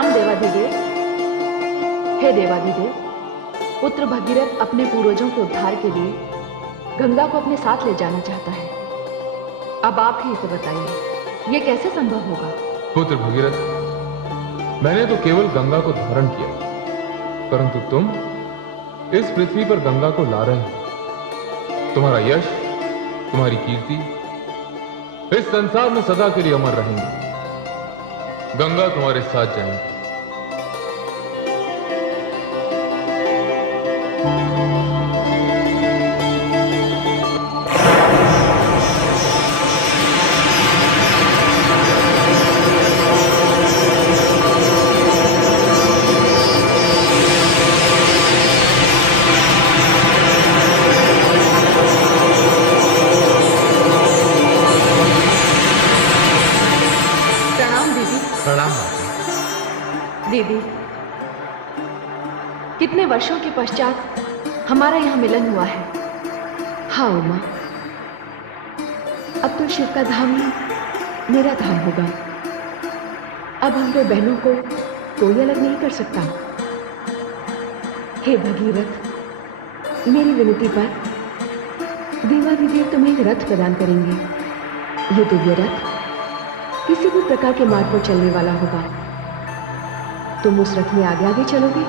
प्रणाम देवाधिदेव। हे देवाधिदेव, पुत्र भगीरथ अपने पूर्वजों के उद्धार के लिए गंगा को अपने साथ ले जाना चाहता है। अब आप ही इसे बताइए, यह कैसे संभव होगा? पुत्र भगीरथ, मैंने तो केवल गंगा को धारण किया, परंतु तुम इस पृथ्वी पर गंगा को ला रहे हो। तुम्हारा यश, तुम्हारी कीर्ति इस संसार में सदा के लिए अमर रहेंगे। गंगा तुम्हारे साथ जाएंगे। दीदी, कितने वर्षों के पश्चात हमारा यहां मिलन हुआ है। हाँ उमा, अब तो शिव का धाम ही मेरा धाम होगा। अब हम दो बहनों को कोई अलग नहीं कर सकता। हे भगीरथ, मेरी विनती पर देवाधिदेव तुम्हें एक रथ प्रदान करेंगे। ये दिव्य रथ किसी भी प्रकार के मार्ग पर चलने वाला होगा। तुम उस रथ में आगे आगे चलोगे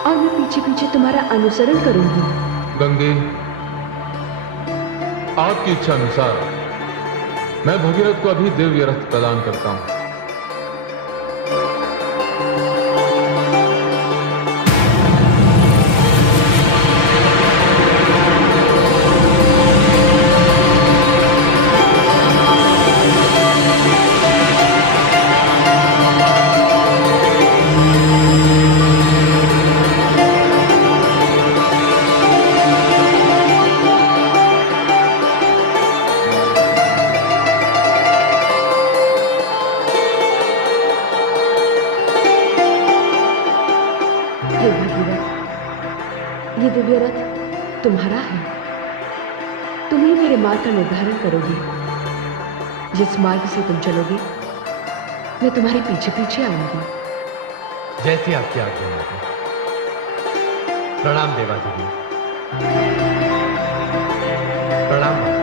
और मैं पीछे पीछे तुम्हारा अनुसरण करूंगी। गंगे, आपकी इच्छा अनुसार मैं भगीरथ को अभी दिव्य रथ प्रदान करता हूं। ये दिव्य रथ तुम्हारा है। तुम ही मेरे मार्ग का निर्धारण करोगे। जिस मार्ग से तुम चलोगे मैं तुम्हारे पीछे पीछे आऊंगी। जैसी आपकी आज्ञा माता। प्रणाम देवाधिदेव। प्रणाम माता।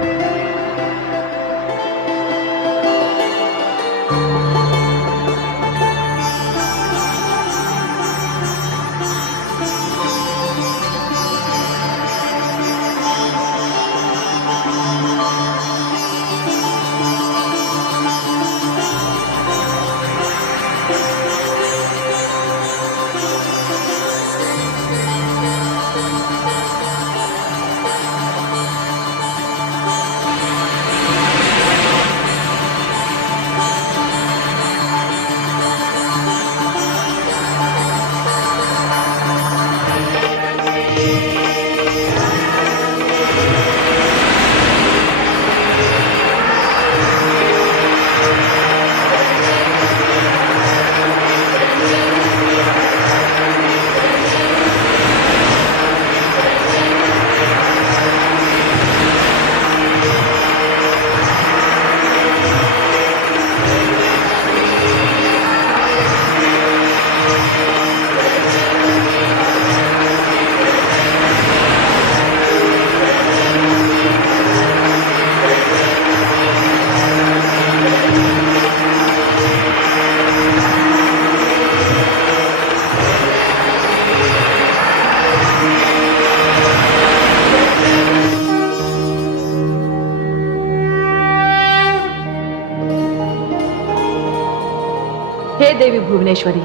हे देवी भुवनेश्वरी,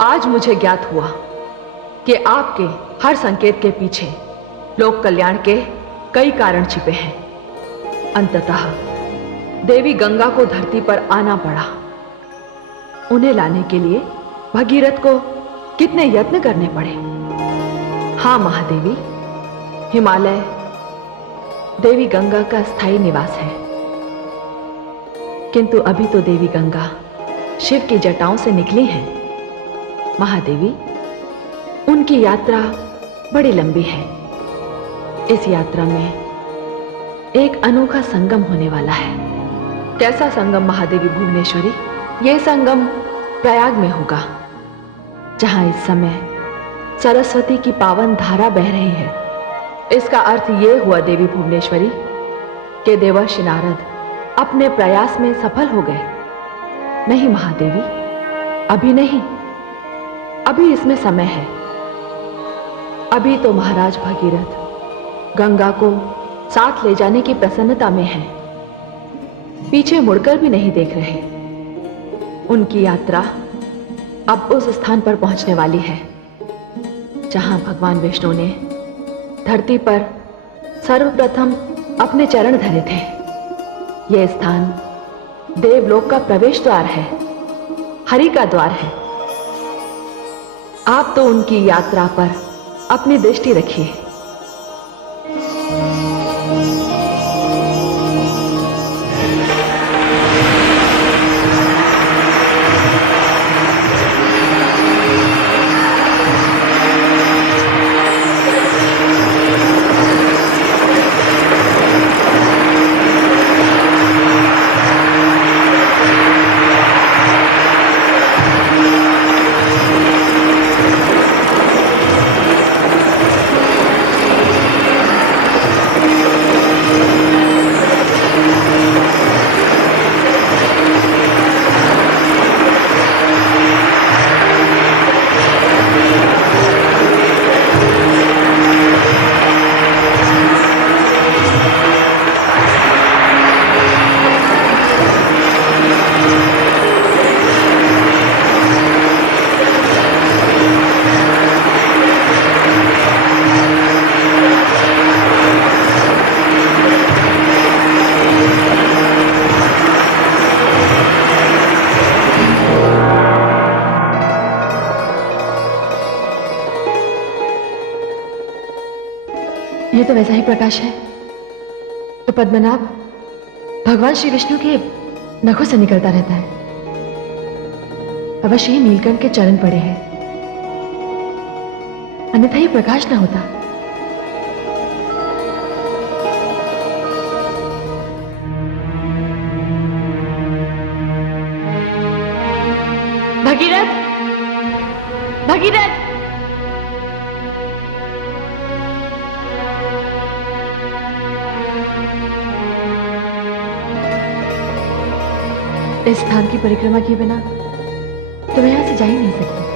आज मुझे ज्ञात हुआ कि आपके हर संकेत के पीछे लोक कल्याण के कई कारण छिपे हैं। अंततः देवी गंगा को धरती पर आना पड़ा। उन्हें लाने के लिए भगीरथ को कितने यत्न करने पड़े। हाँ महादेवी, हिमालय देवी गंगा का स्थायी निवास है, किंतु अभी तो देवी गंगा शिव की जटाओं से निकली हैं। महादेवी, उनकी यात्रा बड़ी लंबी है। इस यात्रा में एक अनोखा संगम होने वाला है। कैसा संगम महादेवी भुवनेश्वरी? यह संगम प्रयाग में होगा, जहां इस समय सरस्वती की पावन धारा बह रही है। इसका अर्थ यह हुआ देवी भुवनेश्वरी कि देवर्षि नारद अपने प्रयास में सफल हो गए। नहीं महादेवी, अभी नहीं, अभी इसमें समय है। अभी तो महाराज भगीरथ गंगा को साथ ले जाने की प्रसन्नता में हैं, पीछे मुड़कर भी नहीं देख रहे। उनकी यात्रा अब उस स्थान पर पहुंचने वाली है जहां भगवान विष्णु ने धरती पर सर्वप्रथम अपने चरण धरे थे। यह स्थान देवलोक का प्रवेश द्वार है, हरि का द्वार है। आप तो उनकी यात्रा पर अपनी दृष्टि रखिए। ये तो वैसा ही प्रकाश है तो पद्मनाभ भगवान श्री विष्णु के नखों से निकलता रहता है। अवश्य ही नीलकंठ के चरण पड़े हैं, अन्यथा ये प्रकाश न होता। भगीरथ, भगीरथ, इस स्थान की परिक्रमा किए बिना तो मैं यहां से जा ही नहीं सकती।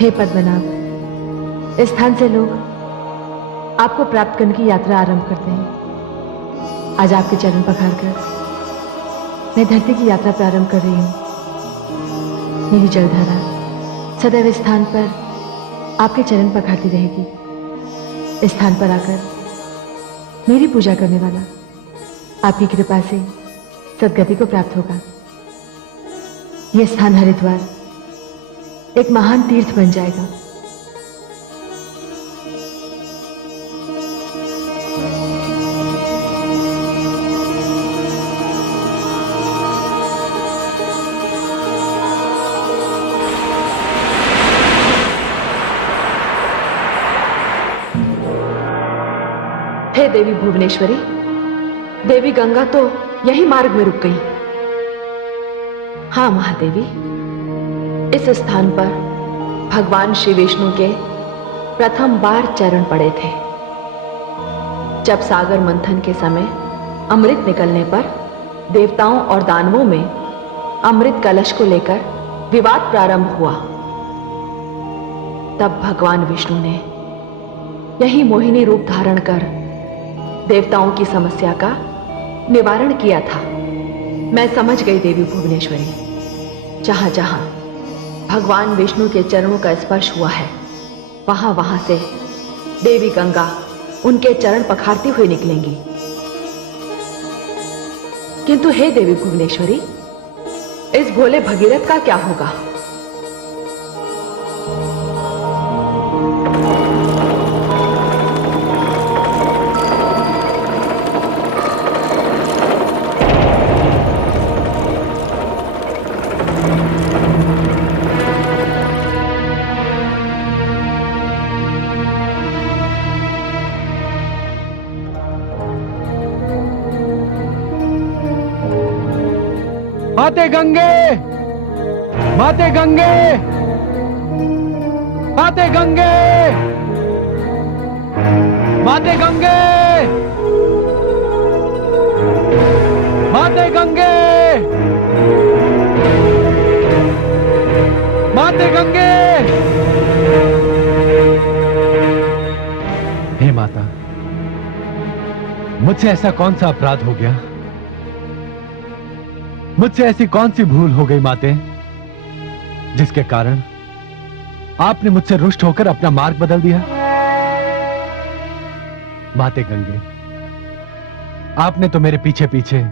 हे पद्मनाभ, इस स्थान से लोग आपको प्राप्त करने की यात्रा आरंभ करते हैं। आज आपके चरण पखार कर मैं धरती की यात्रा प्रारंभ कर रही हूं। मेरी जलधारा सदैव इस स्थान पर आपके चरण पखारती रहेगी। इस स्थान पर आकर मेरी पूजा करने वाला आपकी कृपा से सद्गति को प्राप्त होगा। यह स्थान हरिद्वार एक महान तीर्थ बन जाएगा। हे देवी भुवनेश्वरी, देवी गंगा तो यही मार्ग में रुक गई। हाँ महादेवी, इस स्थान पर भगवान श्री विष्णु के प्रथम बार चरण पड़े थे। जब सागर मंथन के समय अमृत निकलने पर देवताओं और दानवों में अमृत कलश को लेकर विवाद प्रारंभ हुआ, तब भगवान विष्णु ने यही मोहिनी रूप धारण कर देवताओं की समस्या का निवारण किया था। मैं समझ गई देवी भुवनेश्वरी, जहां जहां भगवान विष्णु के चरणों का स्पर्श हुआ है, वहां वहां से देवी गंगा उनके चरण पखारती हुई निकलेंगी। किंतु हे देवी भुवनेश्वरी, इस भोले भगीरथ का क्या होगा? माते गंगे, माते गंगे, माते गंगे, माते गंगे, माते गंगे, माते गंगे। हे माता, मुझसे ऐसा कौन सा अपराध हो गया, मुझसे ऐसी कौन सी भूल हो गई माते, जिसके कारण आपने मुझसे रुष्ट होकर अपना मार्ग बदल दिया? माते गंगे, आपने तो मेरे पीछे पीछे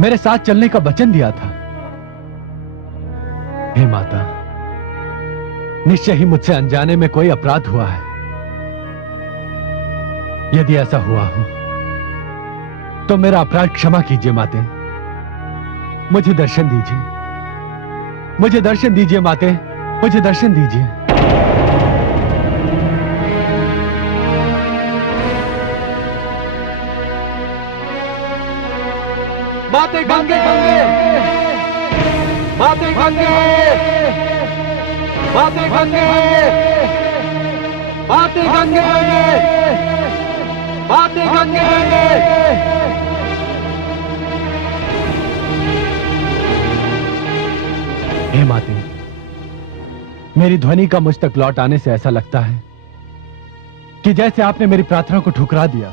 मेरे साथ चलने का वचन दिया था। हे माता, निश्चय ही मुझसे अनजाने में कोई अपराध हुआ है। यदि ऐसा हुआ हो तो मेरा अपराध क्षमा कीजिए माते। मुझे दर्शन दीजिए, मुझे दर्शन दीजिए माते, मुझे दर्शन दीजिए। माते गंगे, माते गंगे, माते गंगे, माते गंगे, माते गंगे। हे माते, मेरी ध्वनि का मुझ तक लौट आने से ऐसा लगता है कि जैसे आपने मेरी प्रार्थना को ठुकरा दिया।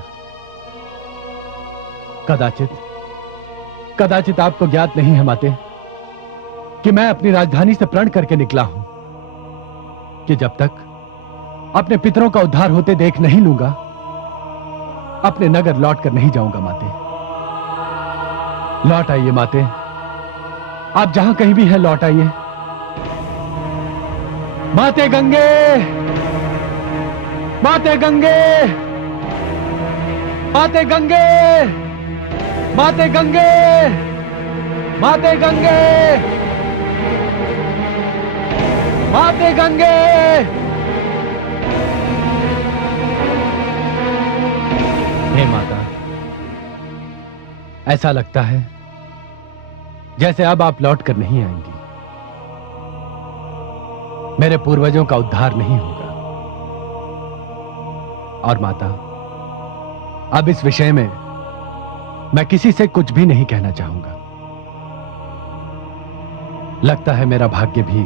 कदाचित आपको ज्ञात नहीं है माते कि मैं अपनी राजधानी से प्रण करके निकला हूं कि जब तक अपने पितरों का उद्धार होते देख नहीं लूंगा, अपने नगर लौट कर नहीं जाऊंगा माते। लौट आइए माते, आप जहां कहीं भी हैं लौट आइए। माते गंगे, माते गंगे, माते गंगे, माते गंगे, माते गंगे, माते गंगे। हे माता, ऐसा लगता है जैसे अब आप लौट कर नहीं आएंगी। मेरे पूर्वजों का उद्धार नहीं होगा। और माता, अब इस विषय में मैं किसी से कुछ भी नहीं कहना चाहूंगा। लगता है मेरा भाग्य भी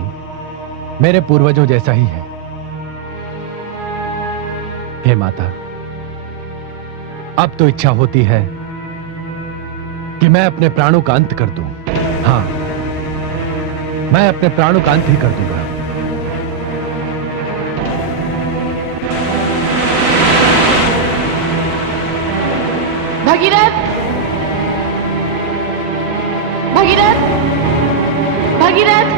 मेरे पूर्वजों जैसा ही है। हे माता, अब तो इच्छा होती है कि मैं अपने प्राणों का अंत कर दूं। हां, मैं अपने प्राणों का अंत ही कर दूंगा। भगीरथ, भगीरथ, भगीरथ।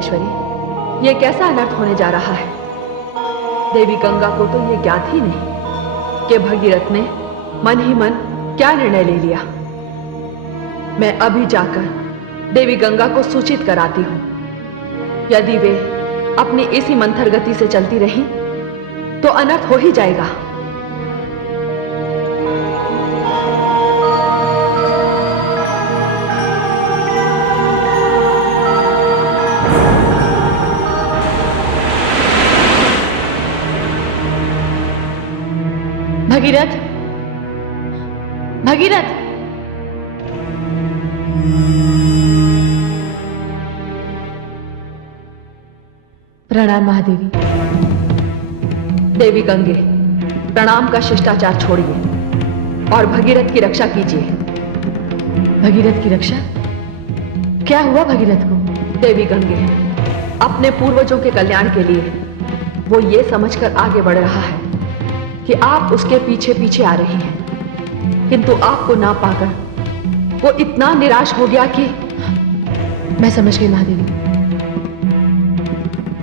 भुवनेश्वरी, ये कैसा अनर्थ होने जा रहा है? देवी गंगा को तो ये ज्ञात ही नहीं कि भगीरथ ने मन ही मन क्या निर्णय ले लिया। मैं अभी जाकर देवी गंगा को सूचित कराती हूं। यदि वे अपनी इसी मंथर गति से चलती रहीं तो अनर्थ हो ही जाएगा। भगीरथ, भगीरथ! प्रणाम महादेवी। देवी गंगे, प्रणाम का शिष्टाचार छोड़िए और भगीरथ की रक्षा कीजिए। भगीरथ की रक्षा? क्या हुआ भगीरथ को? देवी गंगे अपने पूर्वजों के कल्याण के लिए वो ये समझकर आगे बढ़ रहा है कि आप उसके पीछे पीछे आ रही हैं, किंतु आपको ना पाकर वो इतना निराश हो गया कि... मैं समझ गई महादेवी।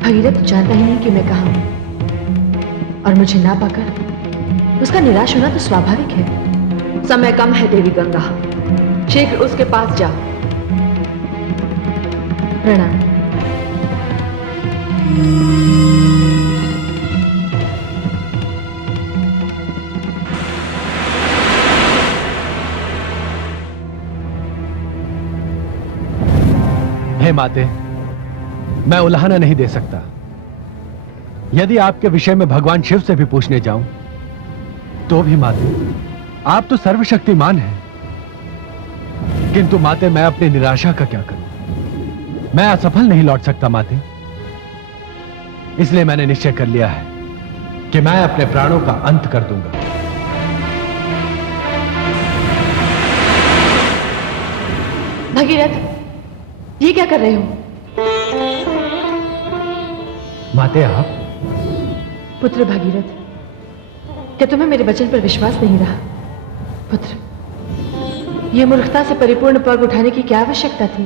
भगीरथ जानता ही नहीं कि मैं कहां हूं और मुझे ना पाकर उसका निराश होना तो स्वाभाविक है। समय कम है देवी गंगा, शीघ्र उसके पास जाओ। प्रणाम। हे माते, मैं उल्हाना नहीं दे सकता। यदि आपके विषय में भगवान शिव से भी पूछने जाऊं तो भी माते, आप तो सर्वशक्तिमान हैं। किंतु माते, मैं अपनी निराशा का क्या करूं? मैं असफल नहीं लौट सकता माते। इसलिए मैंने निश्चय कर लिया है कि मैं अपने प्राणों का अंत कर दूंगा। भगीरथ, ये क्या कर रहे हो? माते, आप? पुत्र भगीरथ, क्या तुम्हें मेरे वचन पर विश्वास नहीं रहा? पुत्र, यह मूर्खता से परिपूर्ण पग उठाने की क्या आवश्यकता थी?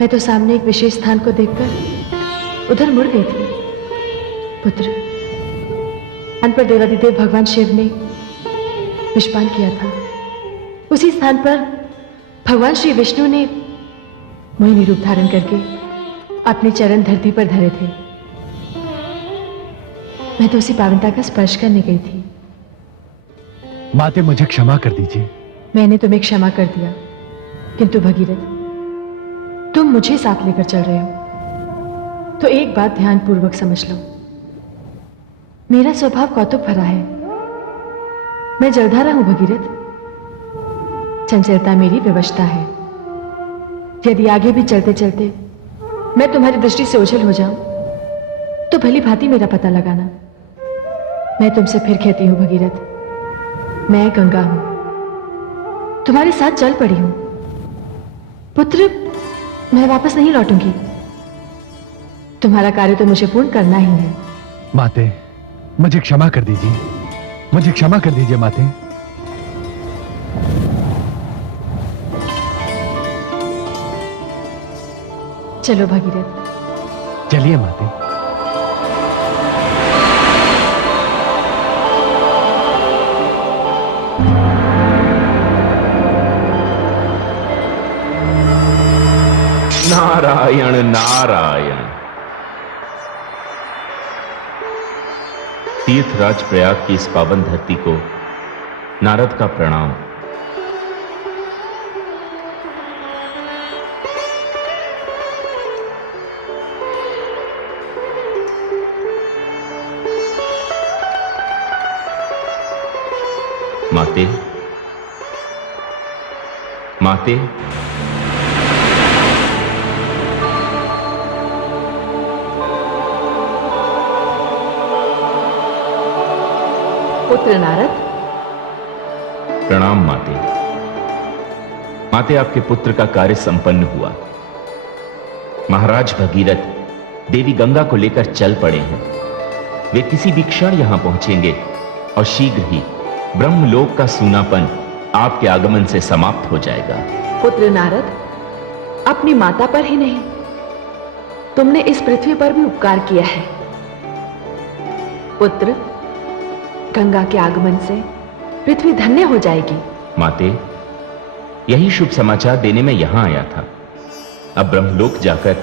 मैं तो सामने एक विशेष स्थान को देखकर उधर मुड़ गई थी। पुत्र, अन पर देवादिदेव भगवान शिव ने विषपान किया था। उसी स्थान पर भगवान श्री विष्णु ने मोहिनी रूप धारण करके अपने चरण धरती पर धरे थे। मैं तो उसी पावनता का स्पर्श करने गई थी। माते, मुझे क्षमा कर दीजिए। मैंने तुम्हें क्षमा कर दिया, किंतु भगीरथ, तुम मुझे साथ लेकर चल रहे हो तो एक बात ध्यानपूर्वक समझ लो। मेरा स्वभाव कौतुक भरा है। मैं जलधारा हूं भगीरथ। चंचलता मेरी विवशता है। यदि आगे भी चलते चलते मैं तुम्हारी दृष्टि से ओझल हो जाऊं तो भली भांति मेरा पता लगाना। मैं तुमसे फिर कहती हूं भगीरथ, मैं गंगा हूं, तुम्हारे साथ चल पड़ी हूं। पुत्र, मैं वापस नहीं लौटूंगी। तुम्हारा कार्य तो मुझे पूर्ण करना ही है। माते, मुझे क्षमा कर दीजिए। मुझे क्षमा कर दीजिए माते। चलो भगीरथ। चलिए माते। नारायण नारायण। तीर्थराज प्रयाग की इस पावन धरती को नारद का प्रणाम। माते, माते, पुत्र नारद। प्रणाम माते। माते, आपके पुत्र का कार्य संपन्न हुआ। महाराज भगीरथ देवी गंगा को लेकर चल पड़े हैं। वे किसी भी क्षण यहां पहुंचेंगे और शीघ्र ही ब्रह्मलोक का सूनापन आपके आगमन से समाप्त हो जाएगा। पुत्र नारद, अपनी माता पर ही नहीं तुमने इस पृथ्वी पर भी उपकार किया है। पुत्र, गंगा के आगमन से पृथ्वी धन्य हो जाएगी। माते, यही शुभ समाचार देने में यहां आया था। अब ब्रह्मलोक जाकर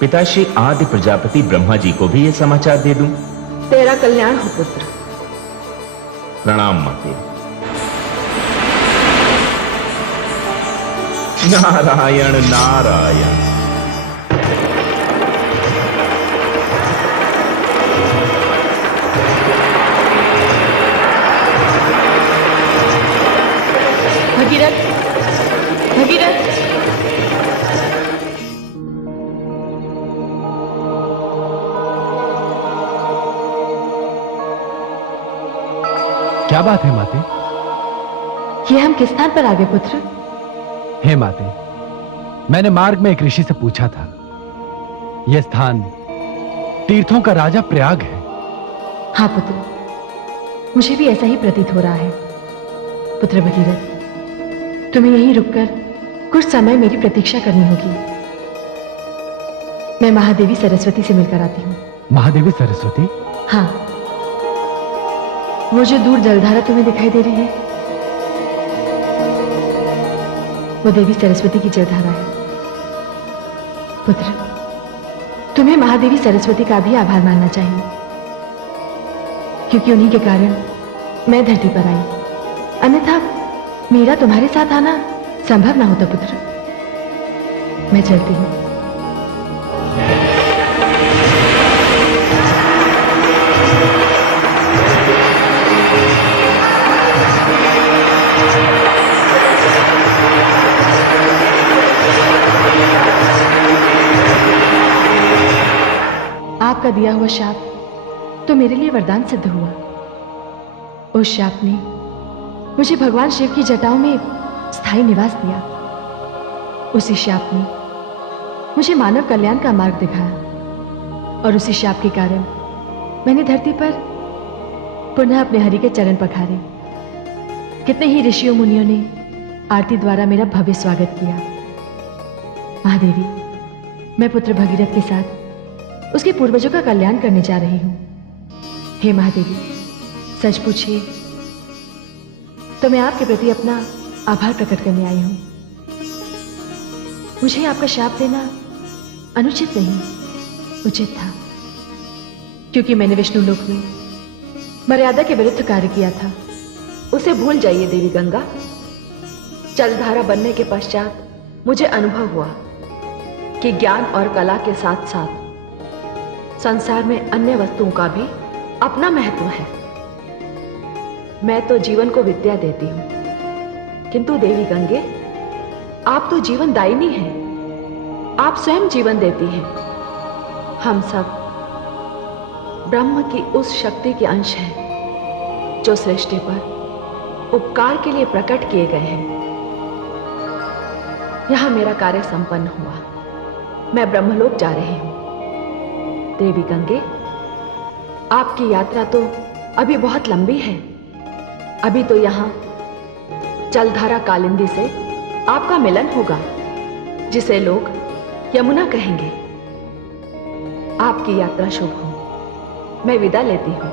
पिताश्री आदि प्रजापति ब्रह्मा जी को भी यह समाचार दे दूं। तेरा कल्याण हो पुत्र। प्रणाम माते। नारायण नारायण। भगीरथ, भगीरथ, क्या बात है माते? ये हम किस स्थान पर आ गए पुत्र? हे माते, मैंने मार्ग में एक ऋषि से पूछा था। यह स्थान तीर्थों का राजा प्रयाग है। हाँ पुत्र, मुझे भी ऐसा ही प्रतीत हो रहा है। पुत्र भगीरथ, तुम्हें यहीं रुककर कुछ समय मेरी प्रतीक्षा करनी होगी। मैं महादेवी सरस्वती से मिलकर आती हूँ। महादेवी सरस्वती? हाँ, वो जो दूर जलधारा तुम्हें दिखाई दे रही है, वो देवी सरस्वती की जलधारा है। पुत्र, तुम्हें महादेवी सरस्वती का भी आभार मानना चाहिए, क्योंकि उन्हीं के कारण मैं धरती पर आई। अन्यथा मेरा तुम्हारे साथ आना संभव ना होता पुत्र। मैं चलती हूँ। आपका दिया हुआ शाप तो मेरे लिए वरदान सिद्ध हुआ। उस शाप ने मुझे भगवान शिव की जटाओं में स्थायी निवास दिया। उसी शाप ने मुझे मानव कल्याण का मार्ग दिखाया, और उसी शाप के कारण मैंने धरती पर पुनः अपने हरि के चरण पखारे। कितने ही ऋषियों मुनियों ने आरती द्वारा मेरा भव्य स्वागत किया। महादेवी, मैं पुत्र भगीरथ के साथ उसके पूर्वजों का कल्याण करने जा रही हूं। हे महादेवी, सच पूछिए तो मैं आपके प्रति अपना आभार प्रकट करने आई हूं। मुझे आपका शाप देना अनुचित नहीं, उचित था, क्योंकि मैंने विष्णु लोक में मर्यादा के विरुद्ध कार्य किया था। उसे भूल जाइए देवी गंगा। जलधारा बनने के पश्चात मुझे अनुभव हुआ कि ज्ञान और कला के साथ साथ संसार में अन्य वस्तुओं का भी अपना महत्व है। मैं तो जीवन को विद्या देती हूं, किंतु देवी गंगे, आप तो जीवन दायिनी हैं। आप स्वयं जीवन देती हैं। हम सब ब्रह्म की उस शक्ति के अंश हैं जो सृष्टि पर उपकार के लिए प्रकट किए गए हैं। यहां मेरा कार्य संपन्न हुआ। मैं ब्रह्मलोक जा रही हूं। देवी गंगे, आपकी यात्रा तो अभी बहुत लंबी है। अभी तो यहां जलधारा कालिंदी से आपका मिलन होगा, जिसे लोग यमुना कहेंगे। आपकी यात्रा शुभ हो। मैं विदा लेती हूं।